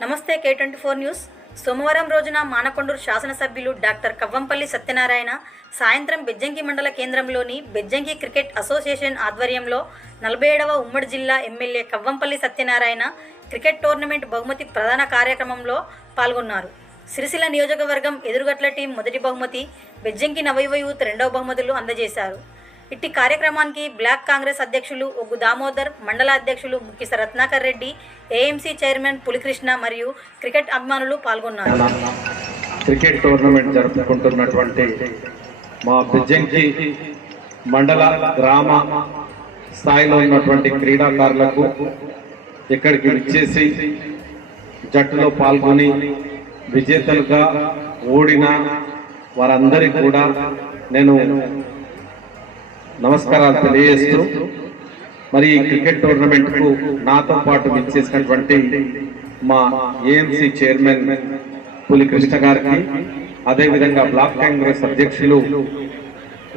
నమస్తే K24 news. సోమవారం రోజున మానకొండూరు శాసనసభ్యులు డాక్టర్ కవ్వంపల్లి సత్యనారాయణ సాయంత్రం బెజ్జంకి మండల కేంద్రంలోని బెజ్జంకి క్రికెట్ అసోసియేషన్ ఆధ్వర్యంలో 47వ ఉమ్మడి జిల్లా MLA Kavvampalli Satyanarayana cricket tournament బహుమతి ప్రధాన కార్యక్రమంలో పాల్గొన్నారు. సిరిసిల్ల నియోజకవర్గం ఎదురుగట్ల టీం మొదటి బహుమతి, బెజ్జంకి నవయువ యూత్ రెండవ బహుమతులు అందజేశారు. ఇట్టి కార్యక్రమానికి బ్లాక్ కాంగ్రెస్ అధ్యక్షులు ఒగ్గు దామోదర్, మండల అధ్యక్షులు ముక్కిస రత్నాకర్ రెడ్డి, ఏఎంసీ చైర్మన్ పులికృష్ణ మరియు క్రికెట్ అభిమానులు పాల్గొన్నారు. క్రికెట్ టోర్నమెంట్ జరుపుకుంటున్నటువంటి మా బెజ్జంకి మండల గ్రామ స్థాయిలో ఉన్నటువంటి క్రీడాకారులకు, ఇక్కడికి విచ్చేసి జట్టులో పాల్గొని విజేతలుగా ఓడిన వారందరికీ కూడా నేను నమస్కారాలు తెలియజేస్తూ, మరి ఈ క్రికెట్ టోర్నమెంట్కు నాతో పాటు విచ్చేసినటువంటి మా ఏఎంసీ చైర్మన్ పులికృష్ణ గారికి, అదేవిధంగా బ్లాక్ కాంగ్రెస్ అధ్యక్షులు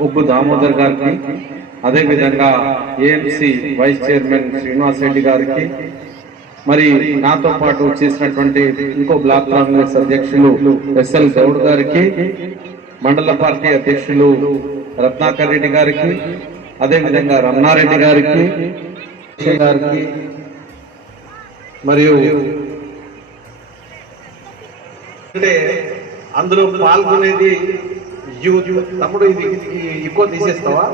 ఒగ్గు దామోదర్ గారికి, అదేవిధంగా AMC vice chairman Srinivas Reddy గారికి, మరి నాతో పాటు చేసినటువంటి ఇంకో బ్లాక్ కాంగ్రెస్ అధ్యక్షులు ఎస్ఎల్ గౌడ్ గారికి, మండల పార్టీ అధ్యక్షులు రత్నాకర్ రెడ్డి గారికి, అదేవిధంగా రమణారెడ్డి గారికి మరియు అంటే అందులో పాల్గొనేది యూత్. తమ్ముడు ఇది ఎక్కువ తీసేస్తావా?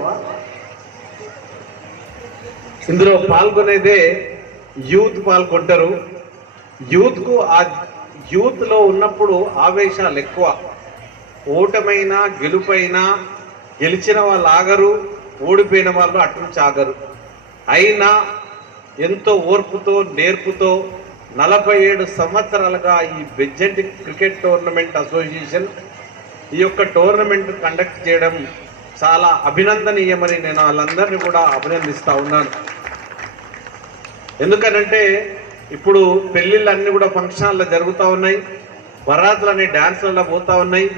ఇందులో పాల్గొనేదే యూత్ పాల్గొంటారు. యూత్కు ఆ యూత్లో ఉన్నప్పుడు ఆవేశాలు ఎక్కువ. ఓటమైనా గెలుపైనా గెలిచిన వాళ్ళు ఆగరు, ఓడిపోయిన వాళ్ళు అట్నుంచి ఆగరు. అయినా ఎంతో ఓర్పుతో నేర్పుతో 47 సంవత్సరాలుగా ఈ బెజ్జంకి క్రికెట్ టోర్నమెంట్ అసోసియేషన్ ఈ యొక్క టోర్నమెంట్ కండక్ట్ చేయడం చాలా అభినందనీయమని నేను వాళ్ళందరినీ కూడా అభినందిస్తూ ఉన్నాను. ఎందుకనంటే ఇప్పుడు పెళ్ళిళ్ళన్నీ కూడా ఫంక్షన్లలో జరుగుతూ ఉన్నాయి, బరాతులని డ్యాన్స్లలో పోతూ ఉన్నాయి.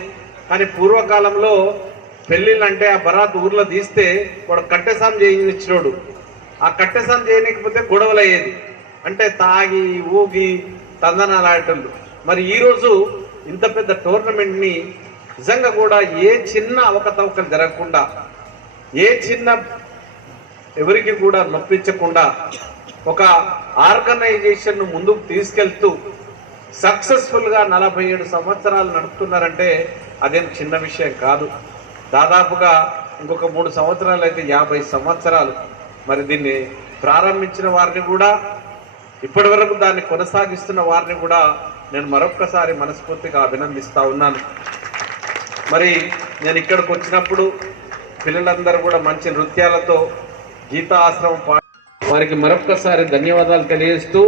కానీ పూర్వకాలంలో పెళ్ళిళ్ళంటే ఆ బరాత్ ఊర్లో తీస్తే వాడు కట్టెసాం చేయించినోడు, ఆ కట్టెసాం చేయలేకపోతే గొడవలు అయ్యేది. అంటే తాగి ఊగి తందనాలాటోళ్ళు. మరి ఈరోజు ఇంత పెద్ద టోర్నమెంట్ని నిజంగా కూడా ఏ చిన్న అవకతవకలు జరగకుండా, ఏ చిన్న ఎవరికి కూడా నొప్పించకుండా ఒక ఆర్గనైజేషన్ ముందుకు తీసుకెళ్తూ సక్సెస్ఫుల్గా 47 సంవత్సరాలు నడుపుతున్నారంటే అదేం చిన్న విషయం కాదు. దాదాపుగా ఇంకొక 3 సంవత్సరాలు అయితే 50 సంవత్సరాలు. మరి దీన్ని ప్రారంభించిన వారిని కూడా, ఇప్పటి వరకు దాన్ని కొనసాగిస్తున్న వారిని కూడా నేను మరొక్కసారి మనస్ఫూర్తిగా అభినందిస్తూ ఉన్నాను. మరి నేను ఇక్కడికి వచ్చినప్పుడు పిల్లలందరూ కూడా మంచి నృత్యాలతో గీతా ఆశ్రమం వారికి మరొక్కసారి ధన్యవాదాలు తెలియజేస్తూ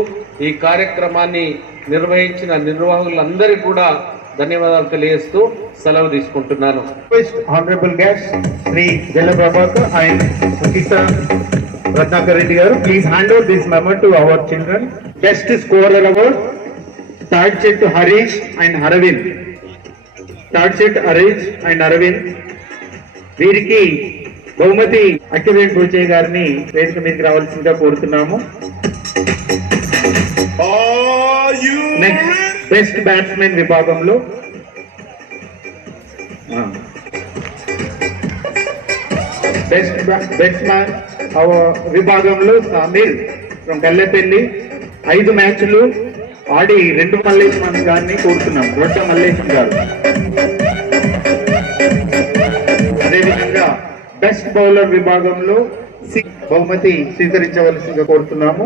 ఈ కార్యక్రమాన్ని నిర్వహించిన నిర్వాహకులందరికీ కూడా ధన్యవాదాలు తెలియజేస్తూ సెలవు తీసుకుంటున్నాను. Honourable guest Shri Jalla Prabhakar and Mukhita Ratnakar Reddy గారు, please hand over this memo to our children. Best scorer award third set Harish and Arvind. Third set Harish and Arvind. వీరికి బహుమతి అక్కివేణి పూజయ్య గారిని వేదిక మీదకి రావాల్సిందిగా కోరుతున్నాము. నెక్స్ట్ బెస్ట్ బ్యాట్స్మెన్ విభాగంలో బెస్ట్ మ్యాన్ విభాగంలో సమీర్ ఫ్రమ్ గల్లెపల్లి 5 మ్యాచ్లు ఆడి 2 మల్లేశం గారిని కోరుతున్నాం. రొడ్డ మల్లేశం గారు. అదేవిధంగా బెస్ట్ బౌలర్ విభాగంలో బహుమతి స్వీకరించవలసిందిగా కోరుతున్నాము.